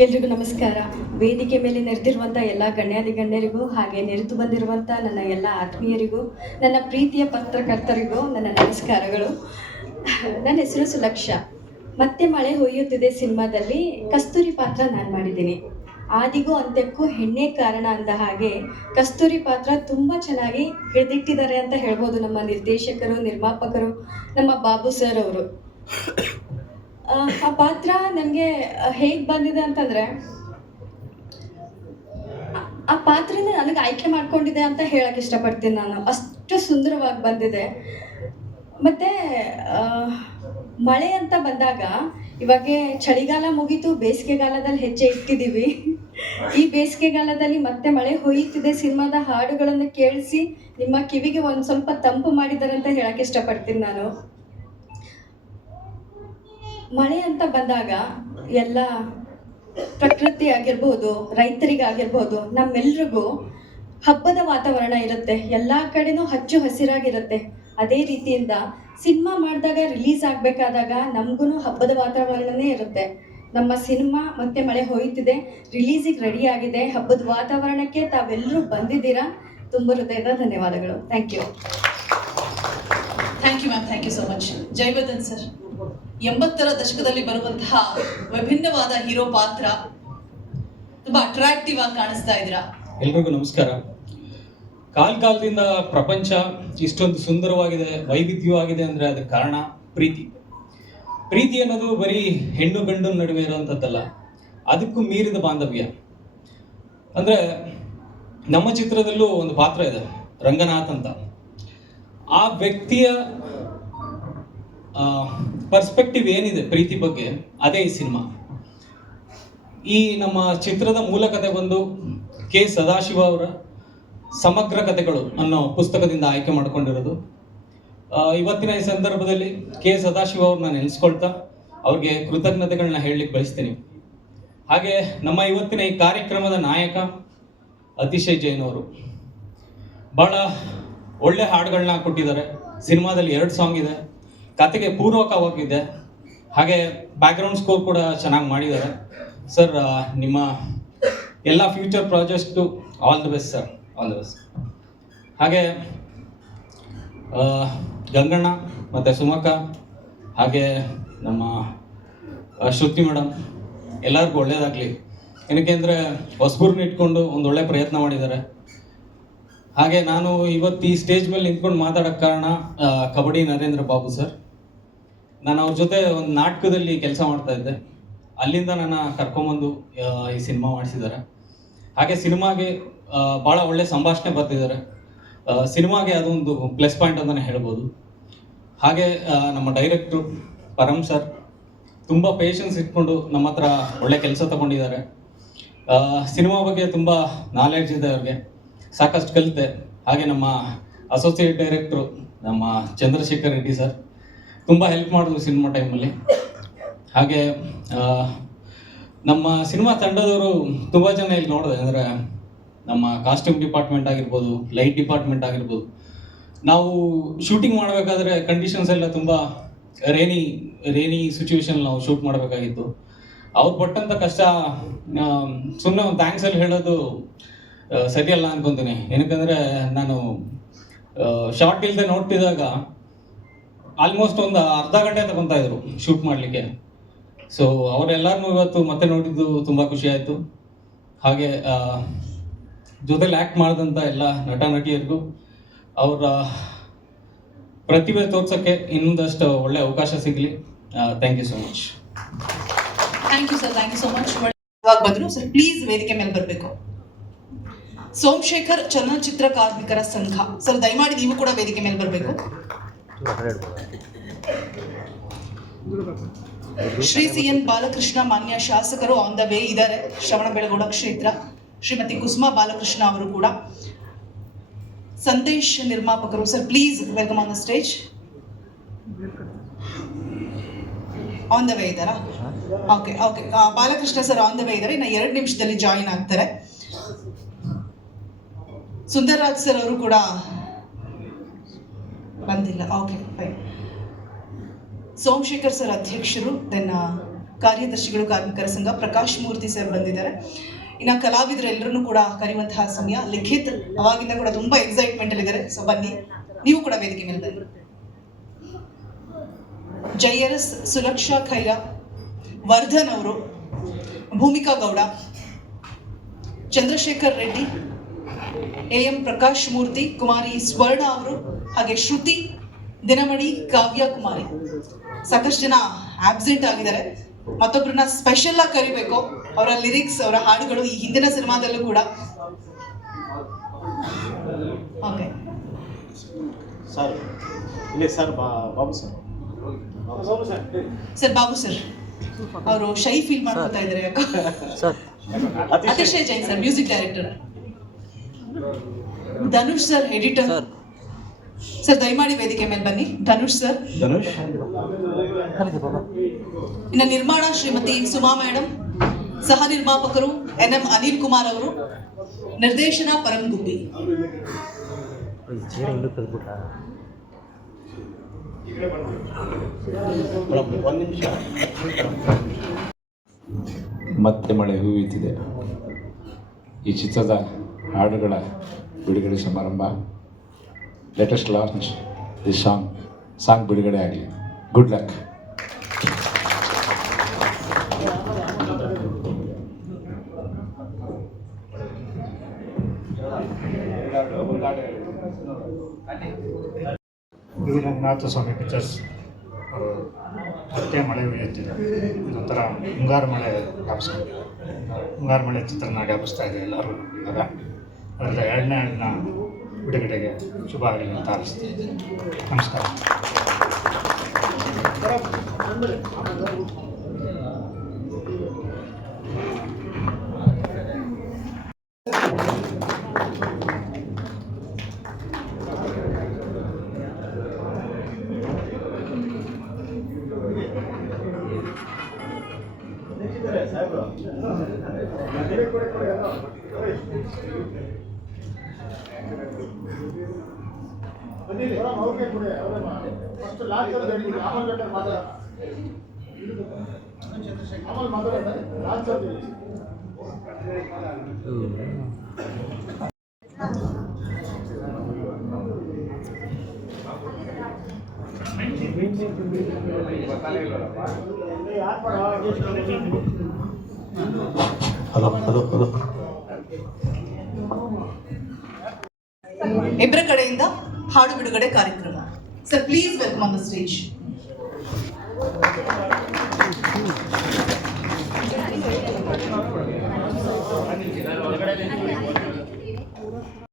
ಎಲ್ರಿಗೂ ನಮಸ್ಕಾರ. ವೇದಿಕೆ ಮೇಲೆ ನೆರೆದಿರುವಂಥ ಎಲ್ಲ ಗಣ್ಯರಿಗೂ ಹಾಗೆ ನೆರೆದು ಬಂದಿರುವಂಥ ನನ್ನ ಎಲ್ಲ ಆತ್ಮೀಯರಿಗೂ, ನನ್ನ ಪ್ರೀತಿಯ ಪತ್ರಕರ್ತರಿಗೂ ನನ್ನ ನಮಸ್ಕಾರಗಳು. ನನ್ನ ಹೆಸರು ಸುಲಕ್ಷ. ಮತ್ತೆ ಮಳೆ ಹೊಯ್ಯುತ್ತಿದೆ ಸಿನಿಮಾದಲ್ಲಿ ಕಸ್ತೂರಿ ಪಾತ್ರ ನಾನು ಮಾಡಿದ್ದೀನಿ. ಆದಿಗೂ ಅಂತ್ಯಕ್ಕೂ ಹೆಣ್ಣೆ ಕಾರಣ ಅಂದ ಹಾಗೆ ಕಸ್ತೂರಿ ಪಾತ್ರ ತುಂಬ ಚೆನ್ನಾಗಿ ಹಿಡಿದಿಟ್ಟಿದ್ದಾರೆ ಅಂತ ಹೇಳ್ಬೋದು ನಮ್ಮ ನಿರ್ದೇಶಕರು, ನಿರ್ಮಾಪಕರು, ನಮ್ಮ ಬಾಬು ಸರ್ ಅವರು. ಆ ಪಾತ್ರ ನನಗೆ ಹೇಗೆ ಬಂದಿದೆ ಅಂತಂದರೆ, ಆ ಪಾತ್ರನ ನನಗೆ ಆಯ್ಕೆ ಮಾಡ್ಕೊಂಡಿದೆ ಅಂತ ಹೇಳಕ್ಕೆ ಇಷ್ಟಪಡ್ತೀನಿ ನಾನು. ಅಷ್ಟು ಸುಂದರವಾಗಿ ಬಂದಿದೆ. ಮತ್ತು ಮಳೆ ಅಂತ ಬಂದಾಗ ಇವಾಗ ಚಳಿಗಾಲ ಮುಗೀತು, ಬೇಸಿಗೆಗಾಲದಲ್ಲಿ ಹೆಜ್ಜೆ ಇಟ್ಟಿದ್ದೀವಿ. ಈ ಬೇಸಿಗೆಗಾಲದಲ್ಲಿ ಮತ್ತೆ ಮಳೆ ಹೊಯ್ಯುತ್ತಿದೆ ಸಿನಿಮಾದ ಹಾಡುಗಳನ್ನು ಕೇಳಿಸಿ ನಿಮ್ಮ ಕಿವಿಗೆ ಒಂದು ಸ್ವಲ್ಪ ತಂಪು ಮಾಡಿದ್ದಾರೆ ಅಂತ ಹೇಳಕ್ಕೆ ಇಷ್ಟಪಡ್ತೀನಿ ನಾನು. ಮಳೆ ಅಂತ ಬಂದಾಗ ಎಲ್ಲ ಪ್ರಕೃತಿ ಆಗಿರ್ಬೋದು, ರೈತರಿಗಾಗಿರ್ಬೋದು, ನಮ್ಮೆಲ್ರಿಗೂ ಹಬ್ಬದ ವಾತಾವರಣ ಇರುತ್ತೆ. ಎಲ್ಲ ಕಡೆನೂ ಹಚ್ಚು ಹಸಿರಾಗಿರುತ್ತೆ. ಅದೇ ರೀತಿಯಿಂದ ಸಿನಿಮಾ ಮಾಡಿದಾಗ, ರಿಲೀಸ್ ಆಗಬೇಕಾದಾಗ ನಮಗೂ ಹಬ್ಬದ ವಾತಾವರಣನೇ ಇರುತ್ತೆ. ನಮ್ಮ ಸಿನಿಮಾ ಮತ್ತೆ ಮಳೆ ಹೋಯ್ತಿದೆ, ರಿಲೀಸಿಗೆ ರೆಡಿ ಆಗಿದೆ. ಹಬ್ಬದ ವಾತಾವರಣಕ್ಕೆ ತಾವೆಲ್ಲರೂ ಬಂದಿದ್ದೀರಾ. ತುಂಬ ಹೃದಯದ ಧನ್ಯವಾದಗಳು. Thank you. Thank you ma'am, thank you so much. Jayavardhan sir, 80ರ ದಶಕದಲ್ಲಿ ಬರುವಂತಹ ವಿಭಿನ್ನವಾದ ಹೀರೋ ಪಾತ್ರ, ತುಂಬಾ ಅಟ್ರಾಕ್ಟಿವ್ ಆಗಿ ಕಾಣಿಸ್ತಾ ಇದ್ದೀರಾ. ಎಲ್ರಿಗೂ ನಮಸ್ಕಾರ. ಕಾಲದಿಂದ ಪ್ರಪಂಚ ಇಷ್ಟೊಂದು ಸುಂದರವಾಗಿದೆ, ವೈವಿಧ್ಯವಾಗಿದೆ ಅಂದರೆ ಅದಕ್ಕೆ ಕಾರಣ ಪ್ರೀತಿ. ಪ್ರೀತಿ ಅನ್ನೋದು ಬರೀ ಹೆಣ್ಣು ಗಂಡು ನಡುವೆ ಇರುವಂಥದ್ದಲ್ಲ, ಅದಕ್ಕೂ ಮೀರಿದ ಬಾಂಧವ್ಯ. ಅಂದರೆ ನಮ್ಮ ಚಿತ್ರದಲ್ಲೂ ಒಂದು ಪಾತ್ರ ಇದೆ, ರಂಗನಾಥ್ ಅಂತ. ಆ ವ್ಯಕ್ತಿಯ ಪರ್ಸ್ಪೆಕ್ಟಿವ್ ಏನಿದೆ ಪ್ರೀತಿ ಬಗ್ಗೆ, ಅದೇ ಈ ಸಿನಿಮಾ. ಈ ನಮ್ಮ ಚಿತ್ರದ ಮೂಲ ಕಥೆ ಬಂದು ಕೆ ಸದಾಶಿವ ಅವರ ಸಮಗ್ರ ಕಥೆಗಳು ಅನ್ನೋ ಪುಸ್ತಕದಿಂದ ಆಯ್ಕೆ ಮಾಡ್ಕೊಂಡಿರೋದು. ಇವತ್ತಿನ ಈ ಸಂದರ್ಭದಲ್ಲಿ ಕೆ ಸದಾಶಿವ ಅವ್ರನ್ನ ನೆನೆಸ್ಕೊಳ್ತಾ ಅವ್ರಿಗೆ ಕೃತಜ್ಞತೆಗಳನ್ನ ಹೇಳಲಿಕ್ಕೆ ಬಯಸ್ತೀನಿ. ಹಾಗೆ ನಮ್ಮ ಇವತ್ತಿನ ಈ ಕಾರ್ಯಕ್ರಮದ ನಾಯಕ ಅತಿಶಯ್ ಜೈನ್ ಅವರು ಭಾಳ ಒಳ್ಳೆ ಹಾಡುಗಳನ್ನ ಕೊಟ್ಟಿದ್ದಾರೆ. ಸಿನಿಮಾದಲ್ಲಿ 2 ಸಾಂಗ್ ಇದೆ, ಕತೆಗೆ ಪೂರ್ವಕವಾಗಿದೆ. ಹಾಗೆ ಬ್ಯಾಕ್ಗ್ರೌಂಡ್ ಸ್ಕೋರ್ ಕೂಡ ಚೆನ್ನಾಗಿ ಮಾಡಿದ್ದಾರೆ. ಸರ್, ನಿಮ್ಮ ಎಲ್ಲ future project all the best sir, all the best. ಹಾಗೆ ಗಂಗಣ್ಣ ಮತ್ತು ಸುಮಕ್ಕ, ಹಾಗೆ ನಮ್ಮ ಶ್ರುತಿ ಮೇಡಮ್, ಎಲ್ಲರಿಗೂ ಒಳ್ಳೆಯದಾಗಲಿ. ಏನಕ್ಕೆ ಅಂದರೆ ಹೊಸಬರನ್ನ ಇಟ್ಕೊಂಡು ಒಂದು ಒಳ್ಳೆ ಪ್ರಯತ್ನ ಮಾಡಿದ್ದಾರೆ. ಹಾಗೆ ನಾನು ಇವತ್ತು ಈ ಸ್ಟೇಜ್ ಮೇಲೆ ನಿಂತ್ಕೊಂಡು ಮಾತಾಡೋಕ್ಕೆ ಕಾರಣ ಕಬಡ್ಡಿ ನರೇಂದ್ರ ಬಾಬು ಸರ್. ನಾನು ಅವ್ರ ಜೊತೆ ಒಂದು ನಾಟಕದಲ್ಲಿ ಕೆಲಸ ಮಾಡ್ತಾ ಇದ್ದೆ, ಅಲ್ಲಿಂದ ನನ್ನ ಕರ್ಕೊಂಬಂದು ಈ ಸಿನಿಮಾ ಮಾಡಿಸಿದ್ದಾರೆ. ಹಾಗೆ ಸಿನಿಮಾಗೆ ಭಾಳ ಒಳ್ಳೆ ಸಂಭಾಷಣೆ ಬರ್ತಿದ್ದಾರೆ. ಸಿನಿಮಾಗೆ ಅದೊಂದು ಪ್ಲಸ್ ಪಾಯಿಂಟ್ ಅಂತಲೇ ಹೇಳ್ಬೋದು. ಹಾಗೆ ನಮ್ಮ ಡೈರೆಕ್ಟ್ರು ಪರಮ್ ಸರ್ ತುಂಬ ಪೇಷನ್ಸ್ ಇಟ್ಕೊಂಡು ನಮ್ಮ ಹತ್ರ ಒಳ್ಳೆ ಕೆಲಸ ತಗೊಂಡಿದ್ದಾರೆ. ಸಿನಿಮಾ ಬಗ್ಗೆ ತುಂಬ ನಾಲೆಡ್ಜ್ ಇದೆ ಅವ್ರಿಗೆ, ಸಾಕಷ್ಟು ಕಲಿತೆ. ಹಾಗೆ ನಮ್ಮ ಅಸೋಸಿಯೇಟ್ ಡೈರೆಕ್ಟ್ರು ನಮ್ಮ ಚಂದ್ರಶೇಖರ್ ರೆಡ್ಡಿ ಸರ್ ತುಂಬ ಹೆಲ್ಪ್ ಮಾಡಿದ್ರು ಸಿನಿಮಾ ಟೈಮಲ್ಲಿ. ಹಾಗೆ ನಮ್ಮ ಸಿನಿಮಾ ತಂಡದವರು ತುಂಬ ಜನ ಇಲ್ಲಿ ನೋಡಿದೆ. ಅಂದರೆ ನಮ್ಮ ಕಾಸ್ಟ್ಯೂಮ್ ಡಿಪಾರ್ಟ್ಮೆಂಟ್ ಆಗಿರ್ಬೋದು, ಲೈಟ್ ಡಿಪಾರ್ಟ್ಮೆಂಟ್ ಆಗಿರ್ಬೋದು. ನಾವು ಶೂಟಿಂಗ್ ಮಾಡಬೇಕಾದ್ರೆ ಕಂಡೀಷನ್ಸ್ ಎಲ್ಲ ತುಂಬ ರೇನಿ ಸಿಚುವೇಶನ್ ನಾವು ಶೂಟ್ ಮಾಡಬೇಕಾಗಿತ್ತು. ಅವ್ರು ಪಟ್ಟಂಥ ಕಷ್ಟ ಸುಮ್ಮನೆ ಒಂದು ಥ್ಯಾಂಕ್ಸಲ್ಲಿ ಹೇಳೋದು ಸರಿಯಲ್ಲ ಅನ್ಕೊತೀನಿ. ಏನಕ್ಕಂದರೆ ನಾನು ಶಾರ್ಟ್ ಇಲ್ಲದೆ ನೋಡ್ತಿದ್ದಾಗ ಆಲ್ಮೋಸ್ಟ್ ಒಂದು ಅರ್ಧ ಗಂಟೆ ತಗೊತಾ ಇದ್ರು ಶೂಟ್ ಮಾಡಲಿಕ್ಕೆ. ಸೊ ಅವರೆಲ್ಲರನ್ನೂ ಇವತ್ತು ಮತ್ತೆ ನೋಡಿದ್ದು ತುಂಬ ಖುಷಿ ಆಯಿತು. ಹಾಗೆ ಜೊತೆಲಿ ಆ್ಯಕ್ಟ್ ಮಾಡಿದಂಥ ಎಲ್ಲ ನಟ ನಟಿಯರಿಗೂ ಅವರ ಪ್ರತಿಭೆ ತೋರ್ಸೋಕ್ಕೆ ಇನ್ನೊಂದಷ್ಟು ಒಳ್ಳೆ ಅವಕಾಶ ಸಿಗಲಿ. Thank you so much. Thank you sir, thank you so much. ಇವಾಗ ಬಂದರು ಸರ್, ಪ್ಲೀಸ್ ವೇದಿಕೆ ಮೇಲೆ ಬರಬೇಕು. ಸೋಮಶೇಖರ್ ಚಲನಚಿತ್ರ ಕಾರ್ಮಿಕರ ಸಂಘ ಸರ್, ದಯಮಾಡಿ ನೀವು ಕೂಡ ವೇದಿಕೆ ಮೇಲೆ ಬರಬೇಕು. ಶ್ರೀ CN ಬಾಲಕೃಷ್ಣ ಮಾನ್ಯ ಶಾಸಕರು ಆನ್ ದ ವೇ ಇದ್ದಾರೆ. ಶ್ರವಣಬೆಳಗೊಳ ಕ್ಷೇತ್ರ ಶ್ರೀಮತಿ ಕುಸುಮಾ ಬಾಲಕೃಷ್ಣ ಅವರು ಕೂಡ. ಸಂದೇಶ್ ನಿರ್ಮಾಪಕರು sir, please welcome on the stage. On the way ಇದ್ದಾರಾ? Okay okay, Balakrishna sir on the way ಇದ್ದಾರೆ, ಇನ್ನು 2 ನಿಮಿಷದಲ್ಲಿ ಜಾಯಿನ್ ಆಗ್ತಾರೆ. ಸುಂದರ್ರಾಜ್ ಸರ್ ಅವರು ಕೂಡ ಬಂದಿಲ್ಲ. Okay fine. ಸೋಮಶೇಖರ್ ಸರ್ ಅಧ್ಯಕ್ಷರು, ದೆನ್ ಕಾರ್ಯದರ್ಶಿಗಳು ಕಾರ್ಮಿಕರ ಸಂಘ ಪ್ರಕಾಶ್ ಮೂರ್ತಿ ಸರ್ ಬಂದಿದ್ದಾರೆ. ಇನ್ನು ಕಲಾವಿದರೆಲ್ಲರನ್ನು ಕೂಡ ಕರೆಯುವಂತಹ ಸಮಯ. ಲಿಖಿತ್ ಅವಾಗಿಂದ ಕೂಡ ತುಂಬಾ ಎಕ್ಸೈಟ್ಮೆಂಟ್ ಅಲ್ಲಿ ಇದ್ದಾರೆ. ಸೊ ಬನ್ನಿ, ನೀವು ಕೂಡ ವೇದಿಕೆ ಮೇಲೆ ಬನ್ನಿ. ಜೈಯರಸ್ ಸುಲಕ್ಷಾ ಖೈರಾ, ವರ್ಧನ್ ಅವರು, ಭೂಮಿಕಾ ಗೌಡ, ಚಂದ್ರಶೇಖರ್ ರೆಡ್ಡಿ, ಎಂ ಪ್ರಕಾಶ್ ಮೂರ್ತಿ, ಕುಮಾರಿ ಸ್ವರ್ಣ ಅವರು, ಹಾಗೆ ಶ್ರುತಿ, ದಿನಮಣಿ, ಕಾವ್ಯ ಕುಮಾರಿ. ಸಾಕಷ್ಟು ಜನ ಆಬ್ಸೆಂಟ್ ಆಗಿದ್ದಾರೆ. ಮತ್ತೊಬ್ಬರನ್ನ ಸ್ಪೆಷಲ್ ಆಗಿ ಕರಿಬೇಕು. ಅವರ ಲಿರಿಕ್ಸ್, ಅವರ ಹಾಡುಗಳು ಈ ಹಿಂದಿನ ಸಿನಿಮಾದಲ್ಲೂ ಕೂಡ. ಓಕೆ ಸರ್, ಇಲ್ಲಿ sir Babu sir. Sir Babu sir ಅವರು ಶೈ ಫೀಲ್ ಮಾಡ್ಕೊತಾ ಇದ್ದಾರೆ ಯಾಕೋ. Atishay Jain sir music director. Dhanush sir editor. Sir ದಯಮಾಡಿ ವೇದಿಕೆ ಮೇಲೆ ಬನ್ನಿ. ಧನುಷ್ ಸರ್. ಇನ್ನು ನಿರ್ಮಾಣ ಶ್ರೀಮತಿ ಸುಮಾ ಮೇಡಮ್, ಸಹ ನಿರ್ಮಾಪಕರು NM ಅನಿಲ್ ಕುಮಾರ್ ಅವರು, ನಿರ್ದೇಶನ ಪರಂ ಗುಬ್ಬಿ. ಮತ್ತೆ ಮಳೆ ಹೂಯುತ್ತಿದೆ. ಈ ಚಿತ್ರದ ಹಾಡುಗಳ ಬಿಡುಗಡೆ ಸಮಾರಂಭ. ಲೇಟೆಸ್ಟ್ ಲಾಂಚ್ ದಿ ಸಾಂಗ್ ಬಿಡುಗಡೆ ಆಗಲಿ. Good luck. ವಿ ರಂಗನಾಥ ಸ್ವಾಮಿ ಪಿಕ್ಚರ್ಸ್ ಮತ್ತೆ ಮಳೆ ಹುಯ್ಯುತ್ತಿದೆ. ಇದೊಂಥರ ಮುಂಗಾರು ಮಳೆ ವ್ಯಾಪಿಸ್ಕೊಂಡು ಮುಂಗಾರು ಮಳೆ ಚಿತ್ರನ ವ್ಯಾಪಿಸ್ತಾ ಇದೆ ಎಲ್ಲರೂ ಇವಾಗ. ಅದರಿಂದ 2ನೇ ಹಾಡಿನ ಬಿಡುಗಡೆಗೆ ಶುಭ ಆಗಲಿ ಅಂತ ಹಾರೈಸ್ತಾ ಇದ್ದೀನಿ. ನಮಸ್ಕಾರ. ಹಲೋ. ಇಬ್ಬರ ಕಡೆಯಿಂದ ಹಾಡು ಬಿಡುಗಡೆ ಕಾರ್ಯಕ್ರಮ. Sir please welcome on the stage.